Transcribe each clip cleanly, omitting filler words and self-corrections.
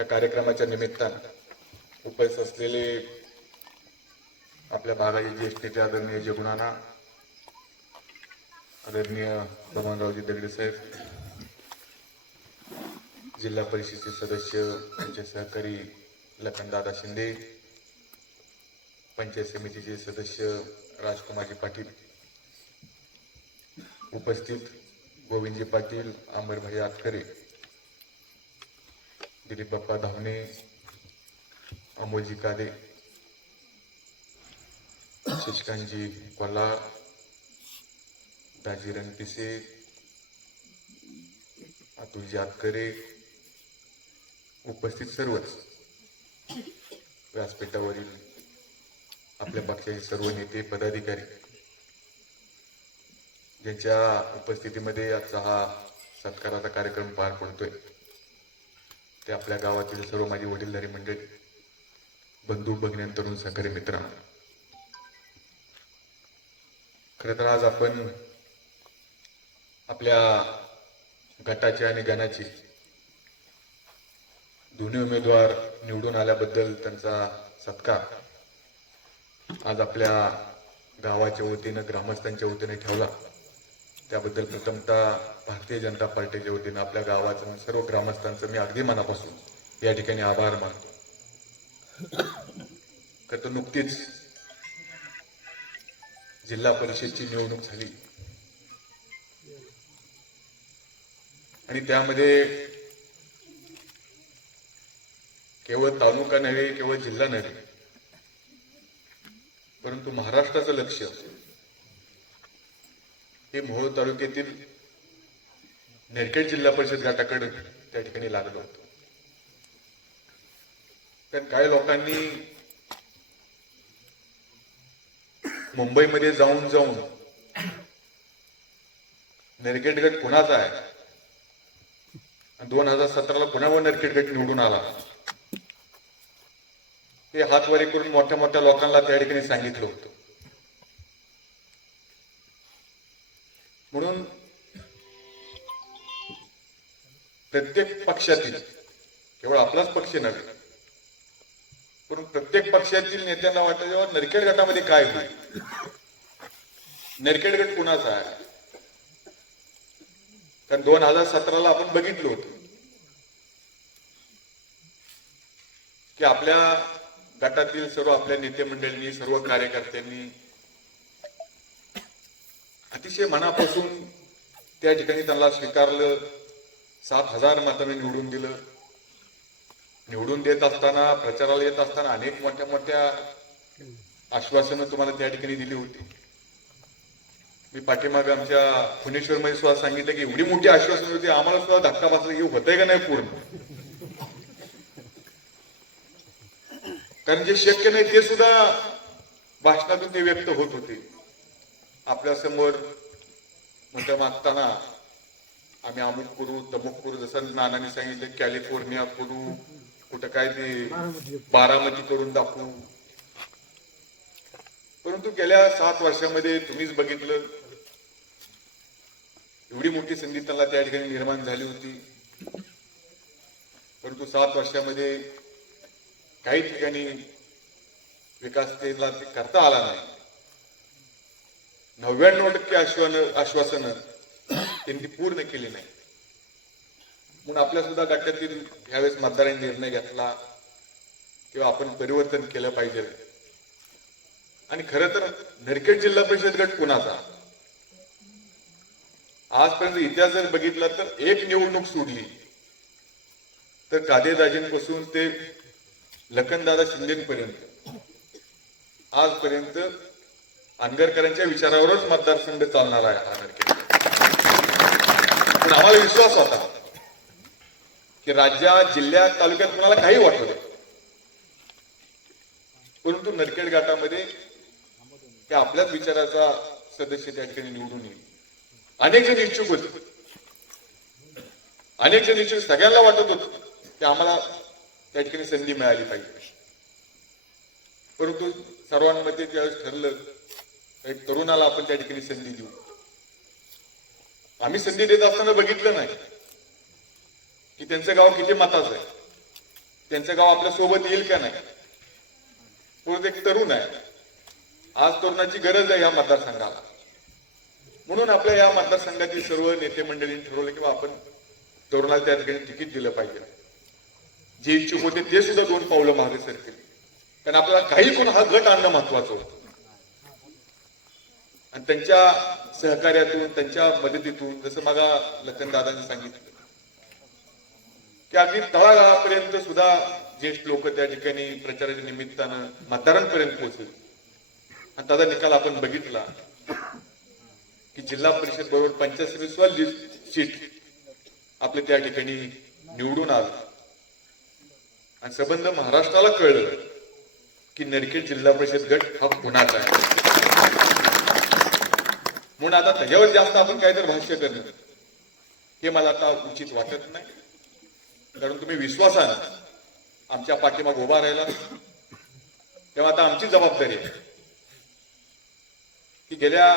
या कार्यक्रमाच्या निमित्तानं उपस्थित असलेले आपल्या भागाचे ज्येष्ठ आदरणीय जगुणाना, आदरणीय बबनरावजी दगडे साहेब, जिल्हा परिषदेचे सदस्य, त्यांचे सहकारी लखनदादा शिंदे, पंचायत समितीचे सदस्य राजकुमारजी पाटील, उपस्थित गोविंदजी पाटील, अमरभाई आटकरे, दिलीप बाप्पा धावणे, अमोलजी कादे, शशिकांतजी कोल्हार, दाजी रणपिसे, अतुलजी आटकरे, उपस्थित सर्वच व्यासपीठावरील आपल्या पक्षाचे सर्व नेते पदाधिकारी ज्यांच्या उपस्थितीमध्ये आजचा हा सत्काराचा कार्यक्रम पार पडतोय, ते आपल्या गावातील सर्व माझी वडीलधारी मंडळी, बंधू भगिनी, तरुण सहकारी मित्रांनो, खरं तर आज आपण आपल्या गटाचे आणि गणाचे दोन्ही उमेदवार निवडून आल्याबद्दल त्यांचा सत्कार आज आपल्या गावाच्या वतीनं, ग्रामस्थांच्या वतीने ठेवला. त्याबद्दल प्रथमतः भारतीय जनता पार्टीच्या वतीनं आपल्या गावाचं सर्व ग्रामस्थांचं मी अगदी मनापासून या ठिकाणी आभार मानतो. तर नुकतीच जिल्हा परिषदची निवडणूक झाली आणि त्यामध्ये केवळ तालुका नव्हे, केवळ जिल्हा नव्हे, परंतु महाराष्ट्राचं लक्ष हे मोहोळ तालुक्यातील नेरखेड जिल्हा परिषद गटाकडे त्या ठिकाणी लागलं होतं. कारण काही लोकांनी मुंबईमध्ये जाऊन नेरखेड गट कुणाचा आहे, 2017ला पुन्हा नेरखेड गट निवडून आला, हे हातवारी करून मोठ्या मोठ्या लोकांना त्या ठिकाणी सांगितलं होतं. म्हणून प्रत्येक पक्षातील, केवळ आपलाच पक्ष नव्हे, पण प्रत्येक पक्षातील नेत्यांना वाटतं जेव्हा नेरखेड गटामध्ये काय होईल, नेरखेड गट कुणाचा आहे. कारण 2017ला आपण बघितलं होतं की आपल्या गटातील सर्व आपल्या नेते मंडळींनी, सर्व कार्यकर्त्यांनी अतिशय मनापासून त्या ठिकाणी त्यांना स्वीकारलं, 7,000 मतांनी निवडून दिलं. निवडून देत असताना, प्रचाराला येत असताना अनेक मोठ्या मोठ्या आश्वासनं तुम्हाला त्या ठिकाणी दिली होती. मी पाठीमागे आमच्या पुणेश्वरमध्ये सुद्धा सांगितलं की एवढी मोठी आश्वासनं होती, आम्हाला सुद्धा धक्का बसला की होतंय का नाही पूर्ण. कारण जे शक्य नाही ते सुद्धा भाषणातून ते व्यक्त होत होते. आपल्या समोर मोठ्या मागताना आम्ही अमुक करू, तमुक करू, जसं नानांनी सांगितलं कॅलिफोर्निया करू, कुठं काय ते बारामती करून दाखवू. परंतु गेल्या 7 वर्षामध्ये तुम्हीच बघितलं, एवढी मोठी संधी त्यांना त्या ठिकाणी निर्माण झाली होती, परंतु 7 वर्षामध्ये काही ठिकाणी विकास त्याला करता आला नाही. 99% आश्वासनं त्यांनी पूर्ण केली नाही. म्हणून आपल्या सुद्धा गटातील यावेळेस मतदारांनी निर्णय घेतला किंवा आपण परिवर्तन केलं पाहिजे. आणि खरं तर नेरखेड जिल्हा परिषद गट कुणाचा, आजपर्यंत इतिहास जर बघितला तर एक निवडणूक सोडली तर कादेदाजींपासून ते लखनदादा शिंदेपर्यंत आजपर्यंत आंगरकरांच्या विचारावरच मतदारसंघ चालणार आहे हा नेरखेड. पण आम्हाला विश्वास होता की राज्यात, जिल्ह्यात, तालुक्यात कुणाला काही वाटू दे, परंतु नेरखेड गटामध्ये त्या आपल्याच विचाराचा सदस्य त्या ठिकाणी निवडून येईल. अनेक जण इच्छुक होते, अनेक जण इच्छुक, सगळ्यांना वाटत होत की आम्हाला त्या ठिकाणी संधी मिळाली पाहिजे. परंतु सर्वांमध्ये त्यावेळेस ठरलं एक तरुणाला आपण त्या ठिकाणी संधी देऊ. आम्ही संधी देत असताना बघितलं नाही की त्यांचं गाव किती मताचं आहे. त्यांचं गाव आपल्या सोबत येईल का नाही. परत एक तरुण आहे, आज तरुणाची गरज आहे या मतदारसंघाला. म्हणून आपल्या या मतदारसंघातील सर्व नेते मंडळींनी ठरवलं की आपण तरुणाला त्या ठिकाणी तिकीट दिलं पाहिजे. जे इच्छुक होते ते सुद्धा 2 पावलं मागे सरकले, कारण आपल्याला काही कोण हा गट आणणं महत्वाचं होतं. आणि त्यांच्या सहकार्यातून, त्यांच्या मदतीतून, जसं मला लखन दादांनी सांगितलं की अगदी तळागाळापर्यंत सुद्धा ज्येष्ठ लोक त्या ठिकाणी प्रचाराच्या निमित्तानं मतदारांपर्यंत पोहोचले. आणि त्याचा निकाल आपण बघितला की जिल्हा परिषद बरोबर 85 सीट आपले त्या ठिकाणी निवडून आलं. आणि संबंध महाराष्ट्राला कळलं की नरखेड जिल्हा परिषद गट हा पुण्याचा आहे. म्हणून आता त्याच्यावर जास्त आपण काहीतरी भाष्य करणं हे मला आता उचित वाटत नाही. कारण तुम्ही विश्वासानं आमच्या पाठीमागे उभा राहिला, तेव्हा आता आमची जबाबदारी आहे की गेल्या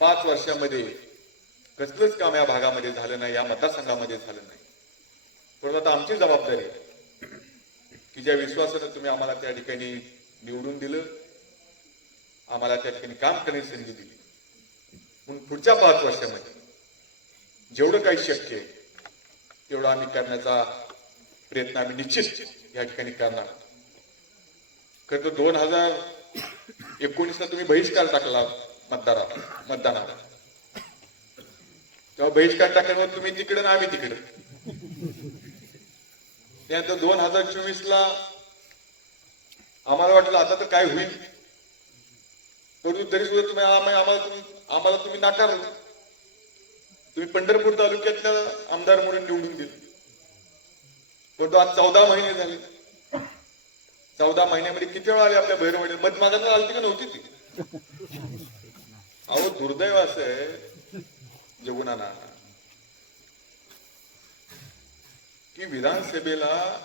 5 वर्षामध्ये कसलंच काम या भागामध्ये झालं नाही, या मतदारसंघामध्ये झालं नाही. परंतु आता आमची जबाबदारी आहे की ज्या विश्वासानं तुम्ही आम्हाला त्या ठिकाणी निवडून दिलं, आम्हाला त्या ठिकाणी काम करण्याची संधी दिली, म्हणून पुढच्या 5 वर्षामध्ये जेवढं काही शक्य आहे तेवढं आम्ही करण्याचा प्रयत्न आम्ही निश्चित या ठिकाणी करणार. खरं तर 2019ला तुम्ही बहिष्कार टाकला मतदानाला. तेव्हा बहिष्कार टाकल्यावर तुम्ही तिकडे ना आम्ही तिकडे. त्यानंतर 2024ला आम्हाला वाटलं आता तर काय होईल, परंतु तरी सुद्धा तुम्ही आम्हाला तुम्ही नाकारलं. तुम्ही पंढरपूर तालुक्यातल्या आमदार म्हणून निवडून दिले. परंतु आज 14 महिने झाले. 14 महिन्यामध्ये किती वेळा आले आपल्या भैरवडे? मत मागायला आलती का नव्हती ती? अहो दुर्दैव असं आहे जगुनाना की विधानसभेला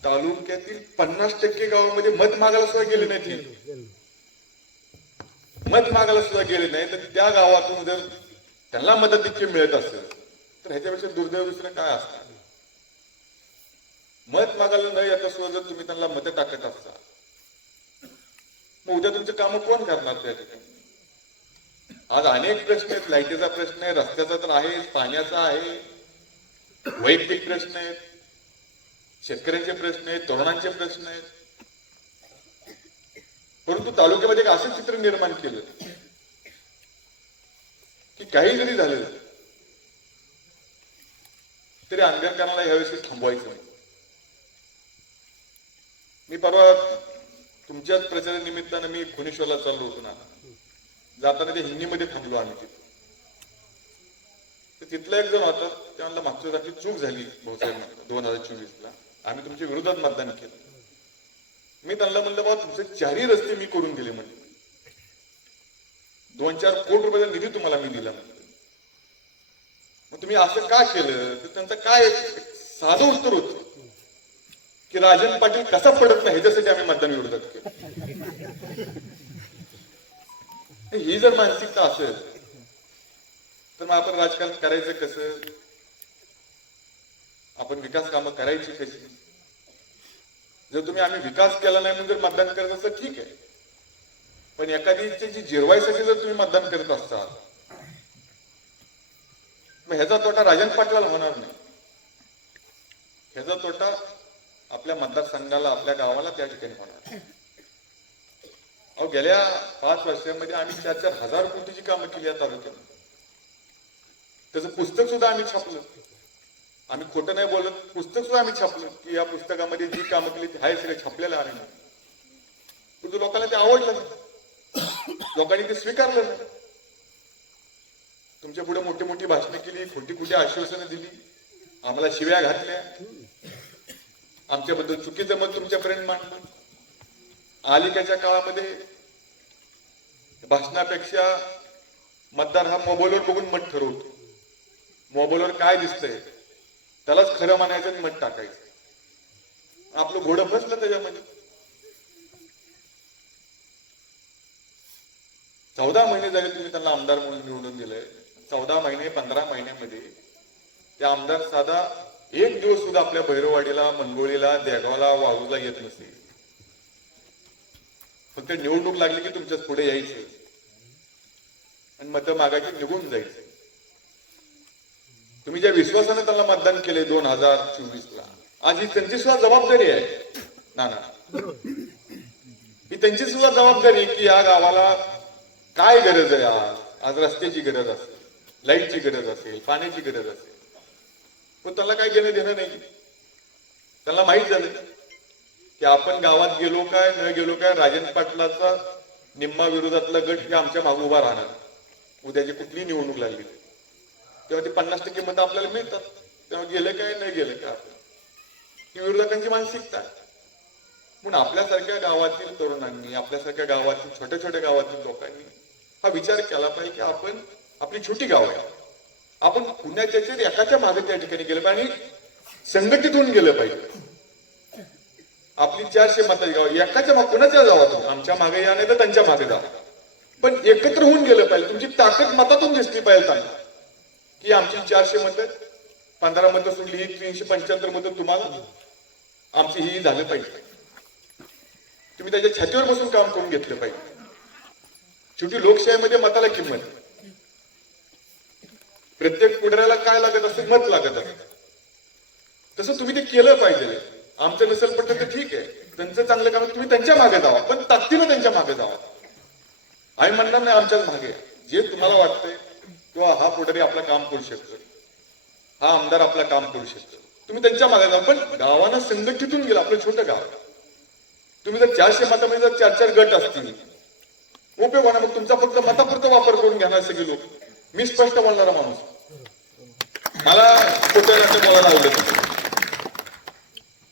तालुक्यातील 50% गावामध्ये मत मागायला सुद्धा गेले नाही. मत मागायला सुद्धा गेले नाही, तर त्या गावातून जर त्यांना मदत इतकी मिळत असेल तर ह्याच्यापेक्षा दुर्दैव दुसरं काय असणार. मत मागायला न येता सुद्धा जर तुम्ही त्यांना मतं टाकत असता, मग उद्या तुमचं काम कोण करणार त्या ठिकाणी? आज अनेक प्रश्न आहेत. लाईटीचा प्रश्न आहे, रस्त्याचा तर आहे, पाण्याचा आहे, वैयक्तिक प्रश्न आहेत, शेतकऱ्यांचे प्रश्न आहेत, तरुणांचे प्रश्न आहेत. परंतु तालुक्यामध्ये एक असं चित्र निर्माण केलं की काही जरी झालं तरी आंबेडकरांना ह्यावेळेस थांबवायचं नाही. मी परवा तुमच्याच प्रचारा निमित्तानं मी खुनेश्वरला चाललो होतो ना, जाताना ते हिंदीमध्ये थांबलो आम्ही तिथे. तर तिथला एक जण होता, ते म्हणला मागच्या रात्री चूक झाली भाऊसाहेब 2024ला, आम्ही तुमच्या विरोधात मतदान केलं. मी त्यांना म्हणलं बाबा तुमचे 4ही रस्ते मी करून दिले म्हणजे 2-4 कोटी रुपयाचा निधी तुम्हाला मी दिला म्हणजे, मग तुम्ही असं का केलं? तर त्यांचं काय साधं उत्तर होतं की राजन पाटील कसा पडत नाही ह्याच्यासाठी आम्ही मतदान विरोधात केलं. ही जर मानसिकता असेल तर मग आपण राजकारण करायचं कसं? आपण विकास कामं करायची कशी? जर तुम्ही आम्ही विकास केला नाही म्हणून जर मतदान करत असाल ठीक आहे, पण एखादी जिरवायसाठी जर तुम्ही मतदान करत असाल मग ह्याचा तोटा राजन पाटलाला होणार नाही. ह्याचा तोटा आपल्या मतदारसंघाला, आपल्या गावाला त्या ठिकाणी होणार. अहो गेल्या 5 वर्षांमध्ये आम्ही 4-4 हजार कोटीची कामं केली या तालुक्यात. त्याचं पुस्तक सुद्धा आम्ही छापलं. आम्ही खोटं नाही बोलत, पुस्तक सुद्धा आम्ही छापलं की या पुस्तकामध्ये जी कामं केली ती हाय सगळे छापलेलं आहे. परंतु लोकांना ते आवडलं नाही, लोकांनी ते स्वीकारलं नाही. तुमच्या पुढे मोठी मोठी भाषणं केली, खोटी खोटी आश्वासनं दिली, आम्हाला शिव्या घातल्या, आमच्याबद्दल चुकीचं मत तुमच्यापर्यंत मांडलं. अलीकडच्या काळामध्ये भाषणापेक्षा मतदार हा मोबाईलवर बघून मत ठरवतो. मोबाईलवर काय दिसतंय त्यालाच खरं मानायचं आणि मत टाकायचं. आपलं घोडं फसलं त्याच्यामध्ये. 14 महिने झाले तुम्ही त्यांना आमदार म्हणून निवडून दिलंय. 14 महिने 15 महिन्यामध्ये ते आमदार साधा एक दिवस सुद्धा आपल्या भैरवाडीला, मनगोळीला, देगावला, वाळूला येत नसेल. फक्त निवडणूक लागली की तुमच्याच पुढे यायचं आणि मतं मागायची, निघून जायचं. तुम्ही ज्या विश्वासाने त्यांना मतदान केले 2024ला, आज ही त्यांची सुद्धा जबाबदारी आहे ना. ही त्यांची सुद्धा जबाबदारी की या गावाला काय गरज आहे. आज रस्त्याची गरज असेल, लाईटची गरज असेल, पाण्याची गरज असेल, पण त्याला काही घेणं देणं नाही. त्यांना माहीत झालं की आपण गावात गेलो काय न गेलो काय, राजन पाटलाचा निम्मा विरोधातला गट हे आमच्या मागे उभा राहणार. उद्याची कुठलीही निवडणूक लागली तेव्हा ते 50% मतं आपल्याला मिळतात. तेव्हा गेलं काय नाही गेलं काय, ही विरोधकांची मानसिकता. म्हणून आपल्यासारख्या गावातील तरुणांनी, आपल्यासारख्या गावातील छोट्या छोट्या गावातील लोकांनी हा विचार केला पाहिजे की आपण, आपली छोटी गाव आहे, आपण पुण्याच्या एकाच्या मागे त्या ठिकाणी गेलं पाहिजे आणि संघटित होऊन गेलं पाहिजे. आपली 400 मताची गाव, एकाच्या मागे, कोणाच्या गावातून, आमच्या मागे या नाही तर त्यांच्या मागे जा, पण एकत्र होऊन गेलं पाहिजे. तुमची ताकद मतातून दिसली पाहिजे त्यांना की आमची 400 मतं, 15 मतं सोडली, 375 मतं तुम्हाला, आमची ही झालं पाहिजे. तुम्ही त्याच्या छातीवर बसून काम करून घेतलं पाहिजे. शेवटी लोकशाहीमध्ये मताला किंमत, प्रत्येक पुढाऱ्याला काय लागत असते, मत लागत असते. तसं तुम्ही ते केलं पाहिजे. आमचं नसेल पडलं तर ठीक आहे, त्यांचं चांगलं काम, तुम्ही त्यांच्या मागे जावा, पण ताकदीनं त्यांच्या मागे जावा. आम्ही म्हणणार नाही आमच्याच मागे. जे तुम्हाला वाटतंय किंवा हा पुढारी आपलं काम करू शकतो, हा आमदार आपलं काम करू शकतो, तुम्ही त्यांच्या मागे जा. पण गावानं संघटितून गेलं, आपलं छोटं गाव. तुम्ही जर 400 मतामध्ये जर 4-4 गट असतील, उपयोग होणार. मग तुमचा फक्त मतापुरता वापर करून घेणार सगळे लोक. मी स्पष्ट बोलणारा माणूस, मला खोटं नाटक बोलायला आवडत नाही.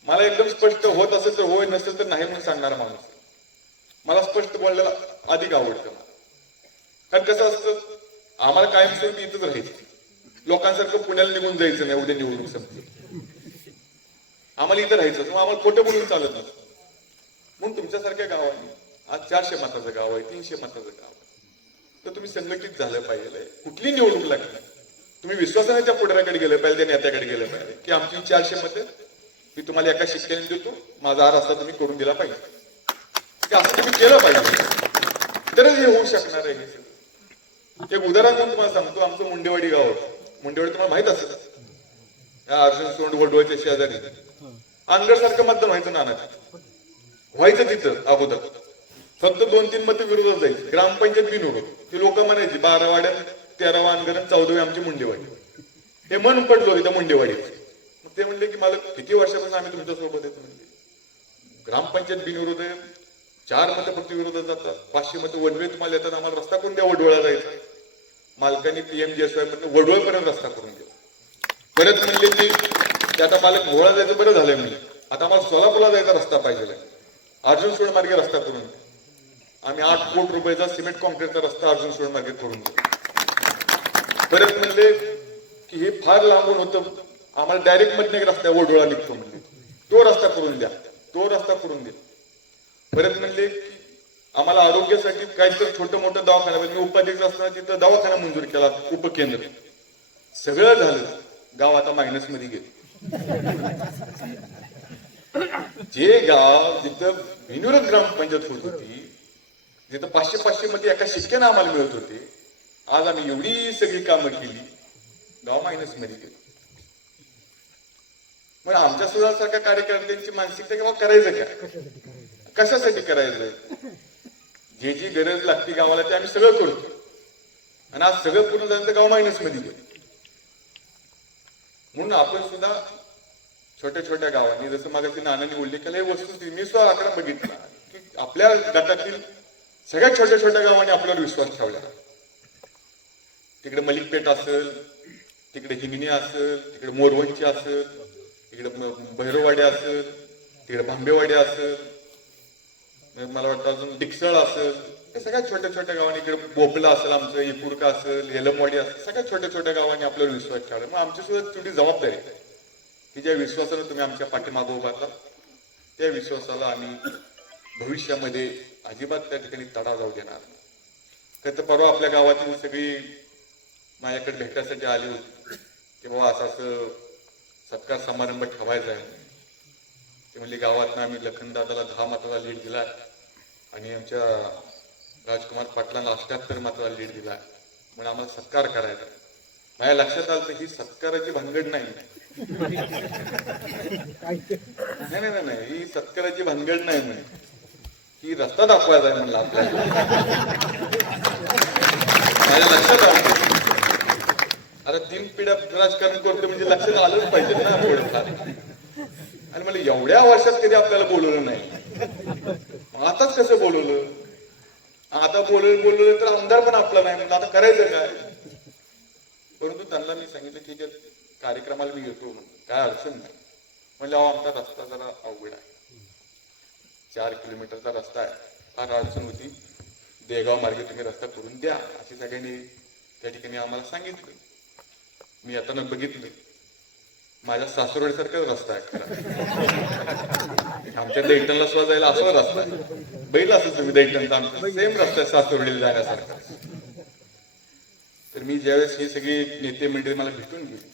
मला एकदम स्पष्ट होत असेल तर होय, नसेल तर नाही म्हणून सांगणारा माणूस. मला स्पष्ट बोललेला अधिक आवडतं. कारण कसं असतं, आम्हाला कायमस्वरूपी इथंच राहायचं, लोकांसारखं पुण्याला निघून जायचं नाही. उद्या निवडणूक संपली, आम्हाला इथं राहायचं, मग आम्हाला खोटं बोलून चालत नसतं. म्हणून तुमच्यासारख्या गावांनी, आज 400 मताचं गाव आहे, 300 मताचं गाव आहे, तर तुम्ही संघटित झालं पाहिजे. कुठली निवडणूक लागली, तुम्ही विश्वासाने त्या पुढाऱ्याकडे गेलं पाहिजे, त्या नेत्याकडे गेलं पाहिजे की आमची 400 मतं मी तुम्हाला एका शिक्क्याने देतो, माझा हा रस्ता तुम्ही करून दिला पाहिजे. ते असं तुम्ही केलं पाहिजे, तरच हे होऊ शकणार आहे. एक उदाहरण म्हणून तुम्हाला सांगतो. आमचं मुंडेवाडी गाव होतं. मुंडेवाडी तुम्हाला माहित असेल, या अर्जुन सोंड वडवळच्या शेजारी अंगडसारखं मतदान व्हायचं. नाना व्हायचं तिथं अगोदर, फक्त 2-3 मतं विरोधात जायची. ग्रामपंचायत बिनविरोध. ती लोक म्हणायची 12 वाड्यात 13वा अंगण, 14वी आमची मुंडेवाडी. हे मन पडलो तिथं मुंडेवाडीचं. मग ते म्हणले की मला किती वर्षापासून आम्ही तुमच्या सोबत येतो. म्हणजे ग्रामपंचायत बिनविरोध आहे, 4 मतं फक्त विरोधात जातात, 500 मतं वडवे तुम्हाला येतात. आम्हाला रस्ता करून द्या, वडवळा जायचा. मालकांनी PMGSY मधून वडवळपर्यंत रस्ता करून दिला. परत म्हणले की आता मालक मोहळा जायचं, बरं झालंय म्हणजे आता आम्हाला सोलापूरला जायचा रस्ता पाहिजे, अर्जुन सोड मार्गे रस्ता करून द्या. आम्ही 8 कोटी रुपयाचा सिमेंट कॉन्क्रीटचा रस्ता अर्जुन सोड मार्गे करून दिला. परत म्हणले की हे फार लांबून होतं, आम्हाला डायरेक्ट मध्ये रस्ता वडोळा निघतो, म्हणजे तो रस्ता करून द्या, तो रस्ता करून द्या. परत म्हणले की आम्हाला आरोग्यासाठी काहीतरी छोटं मोठं दवाखाना, मी उपाध्यक्ष असताना तिथं दवाखाना मंजूर केला, उपकेंद्र. सगळं झालं, गाव आता मायनस मध्ये गेलं. जे गाव जिथं बिनविरोध ग्रामपंचायत होत होती, जिथं 500-500 मध्ये एका शिक्क्यानं आम्हाला मिळत होते, आज आम्ही एवढी सगळी कामं केली, गाव मायनस मध्ये गेलं. मग आमच्या सुद्धा कार्यकर्त्यांची मानसिकता किंवा करायचं काय, कशासाठी करायचं, जे जी गरज लागते गावाला ते आम्ही सगळं करतो. आणि आज सगळं पूर्ण झाल्यानंतर गाव मायनस मध्ये गेलं. म्हणून आपण सुद्धा छोट्या छोट्या गावांनी, जसं मागाशी नानांनी उल्लेख केला, हे वस्तू मी स्वतः आकडा बघितला की आपल्या गटातील सगळ्या छोट्या छोट्या गावांनी आपल्यावर विश्वास ठेवला. तिकडे मलिकपेठ असेल, तिकडे हिंगणी असेल, तिकडे मोरवंची असेल, तिकडे भैरववाडी असेल, तिकडे भांबेवाडी असेल, मला वाटतं अजून डिक्सळ असेल, हे सगळ्या छोट्या छोट्या गावांनी, इकडे बोपला असेल आमचं, इपुरका असेल, येलमवाडी असेल, सगळ्या छोट्या छोट्या गावांनी आपल्यावर विश्वास ठेवला. मग आमची सुद्धा तेवढी जबाबदारी आहे की ज्या विश्वासानं तुम्ही आमच्या पाठीमागं उभारला, त्या विश्वासाला आम्ही भविष्यामध्ये अजिबात त्या ठिकाणी तडा जाऊ देणार. तर परवा आपल्या गावातील सगळी माझ्याकडे भेटण्यासाठी आली होती की बाबा असं असं सत्कार समारंभ ठेवायचा आहे. ते म्हणजे गावातनं आम्ही लखनदादाला 10 मताचा लीड दिला आणि आमच्या राजकुमार पाटलांना 78 मताचा लीड दिला म्हणून आम्हाला सत्कार करायचा. माझ्या लक्षात आलं ही सत्काराची भानगड नाही. नाही नाही नाही, ही सत्काराची भानगड नाही म्हणे, ही रस्ता दाखवायचा आहे म्हणलं आपल्याला. माझ्या लक्षात आलं आता 3 पिढ्या राजकारण करतो म्हणजे लक्षात आलंच पाहिजे ना थोडंफार. आणि मला एवढ्या वर्षात कधी आपल्याला बोलवलं नाही, आताच कसं बोलवलं? आता बोलवलं तर आमदार पण आपला नाही म्हणलं, आता करायचं काय? परंतु त्यांना मी सांगितलं ठीक आहे कार्यक्रमाला मी येतो म्हणून, काय अडचण नाही. म्हणजे आमचा रस्ता जरा अवघड आहे, 4 किलोमीटरचा रस्ता आहे, फार अडचण होती, देगाव मार्गे तुम्ही रस्ता करून द्या अशी सगळ्यांनी त्या ठिकाणी आम्हाला सांगितलं. मी आता बघितलं माझ्या सासरवाडीसारखाच रस्ता आहे. आमच्या दैठणला सुद्धा जायला असा रस्ता आहे, बैल असं तुम्ही दैठणचा आमचा सेम रस्ता आहे सासरवाडीला जाण्यासारखा. तर मी ज्यावेळेस हे सगळे नेते मंडळी मला भेटून गेली,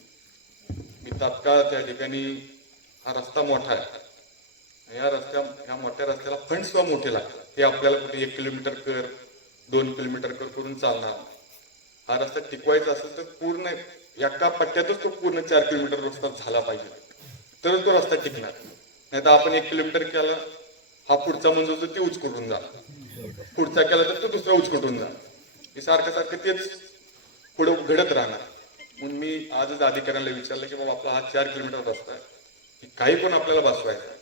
मी तात्काळ त्या ठिकाणी हा रस्ता मोठा आहे, या मोठ्या रस्त्याला फंड सुद्धा मोठे लागतात. हे आपल्याला कुठे 1 किलोमीटर कर 2 किलोमीटर कर करून चालणार. हा रस्ता टिकवायचा असेल तर पूर्ण एका पट्ट्यातच तो पूर्ण 4 किलोमीटर रस्ता झाला पाहिजे, तरच तो रस्ता टिकणार. नाही तर आपण 1 किलोमीटर केला, हा पुढचा मंजूर तर ते उचकटून जाणार, पुढचा केला तर तो दुसरा उचकटून जाणार. हे सारखं तेच पुढे घडत राहणार. म्हणून मी आजच अधिकाऱ्यांना विचारलं की बाबा आपला हा 4 किलोमीटर रस्ता आहे, की काही पण आपल्याला बसवायचा.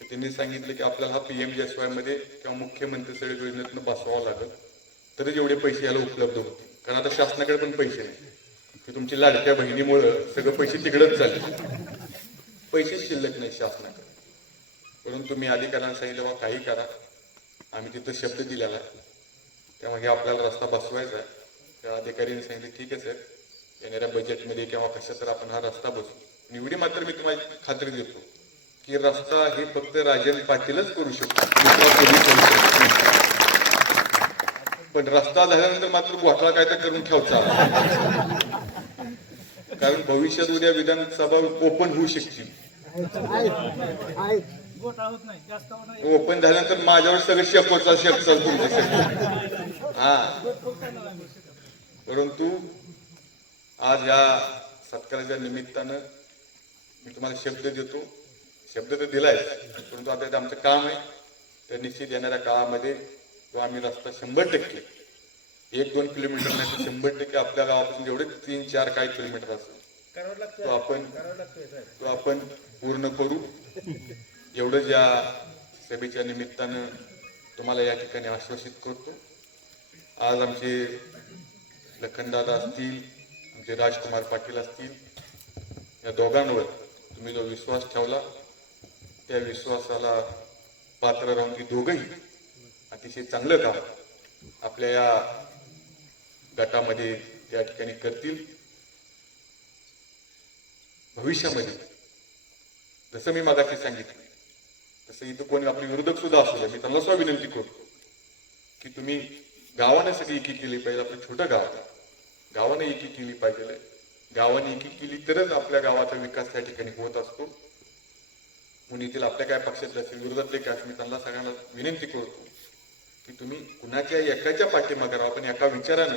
तर त्यांनी सांगितलं की आपल्याला हा PMGSY मध्ये किंवा मुख्यमंत्री सडक योजनेतून बसवावं लागेल, तरच एवढे पैसे याला उपलब्ध होते. कारण आता शासनाकडे पण पैसे नाही, की तुमची लाडक्या बहिणीमुळं सगळं पैसे तिकडच चालले, पैसे शिल्लक नाही शासनाकडे. परंतु मी अधिकाऱ्यांना सांगितलं बाबा काही करा, आम्ही तिथं शब्द दिलेला आहे, त्यामुळे आपल्याला रस्ता बसवायचा आहे. त्या अधिकाऱ्यांनी सांगितलं ठीक आहे सर, येणाऱ्या बजेटमध्ये किंवा कशा तर आपण हा रस्ता बसवू. एवढी मात्र मी तुम्हाला खात्री देतो की रस्ता हे फक्त राजेंद्र पाटीलच करू शकतो, पण रस्ता झाल्यानंतर मात्र घोटाळा काय तर करून ठेवचा. कारण भविष्यात उद्या विधानसभा ओपन होऊ शकते, ओपन झाल्यानंतर माझ्यावर सगळं शेकोचा शेक चालतो. हा, परंतु आज या सत्काराच्या निमित्तानं मी तुम्हाला शब्द देतो, शब्द तर दिलाय, परंतु आता आमचं काम आहे, तर निश्चित येणाऱ्या काळामध्ये तो आम्ही रस्ता 100% 1-2 किलोमीटर नाही, 100% आपल्या गावापासून जेवढे 3-4 काही किलोमीटर असेल तो आपण पूर्ण करू. एवढंच या सभेच्या निमित्तानं तुम्हाला या ठिकाणी आश्वासित करतो. आज आमचे लखनदादा असतील, आमचे राजकुमार पाटील असतील, या दोघांवर तुम्ही जो विश्वास ठेवला त्या विश्वासाला पात्र राहून की दोघंही अतिशय चांगलं काम आपल्या या गटामध्ये त्या ठिकाणी करतील. भविष्यामध्ये जसं मी मागाशी सांगितलं तसं इथं कोणी आपले विरोधक सुद्धा असू द्या, मी त्यांना सुद्धा विनंती करतो की तुम्ही गावाने सगळी एकी केली पाहिजे. आपलं छोटं गाव आहे, गावाने एकी केली पाहिजे. गावाने एकी केली तरच आपल्या गावाचा विकास त्या ठिकाणी होत असतो. पुण्यातील आपल्या काय पक्षातले असेल, विरोधातले काय असेल, मी त्यांना सगळ्यांना विनंती करतो की तुम्ही कुणाच्या एकाच्या पाठीमागे राहा, पण एका विचारानं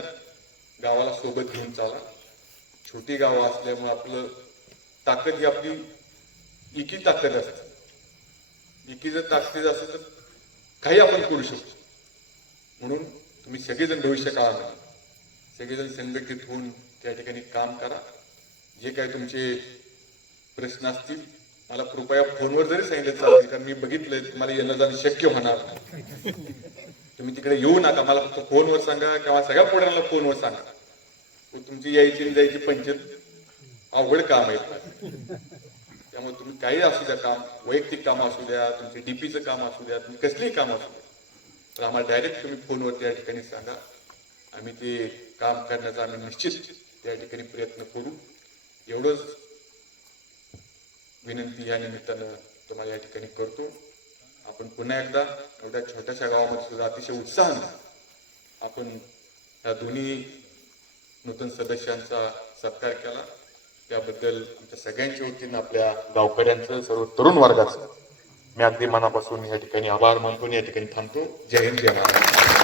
गावाला सोबत घेऊन चाला. छोटी गावं असल्यामुळे आपलं ताकद ही आपली एकी ताकद असते. एकी जर ताकद असेल तर काही आपण करू शकतो. म्हणून तुम्ही सगळेजण भविष्य काळामध्ये सगळेजण संघटित होऊन त्या ठिकाणी काम करा. जे काही तुमचे प्रश्न असतील मला कृपया फोनवर जरी सांगितलं चालेल, कारण मी बघितलंय तुम्हाला येणं जाणं शक्य होणार नाही. तुम्ही तिकडे येऊ नका, मला फक्त फोनवर सांगा किंवा सगळ्या पोरांना फोनवर सांगा. तुमची यायची जायची पंचायत अवघड काम आहे. त्यामुळे तुम्ही काही असू द्या, काम वैयक्तिक काम असू द्या, तुमचे डीपीचं काम असू द्या, तुम्ही कसलीही काम असू द्या, तर आम्हाला डायरेक्ट तुम्ही फोनवर त्या ठिकाणी सांगा. आम्ही ते काम करण्याचा आम्ही निश्चित त्या ठिकाणी प्रयत्न करू. एवढंच विनंती या निमित्तानं तुम्हाला या ठिकाणी करतो. आपण पुन्हा एकदा एवढ्या छोट्याशा गावामध्ये सुद्धा अतिशय उत्साहाने आपण या दोन्ही नूतन सदस्यांचा सत्कार केला. त्याबद्दल आमच्या सगळ्यांच्या वतीनं आपल्या गावकऱ्यांचं, सर्व तरुण वर्गाचं मी अगदी मनापासून या ठिकाणी आभार मानतो, या ठिकाणी थांबतो. जय हिंद, जय महाराष्ट्र.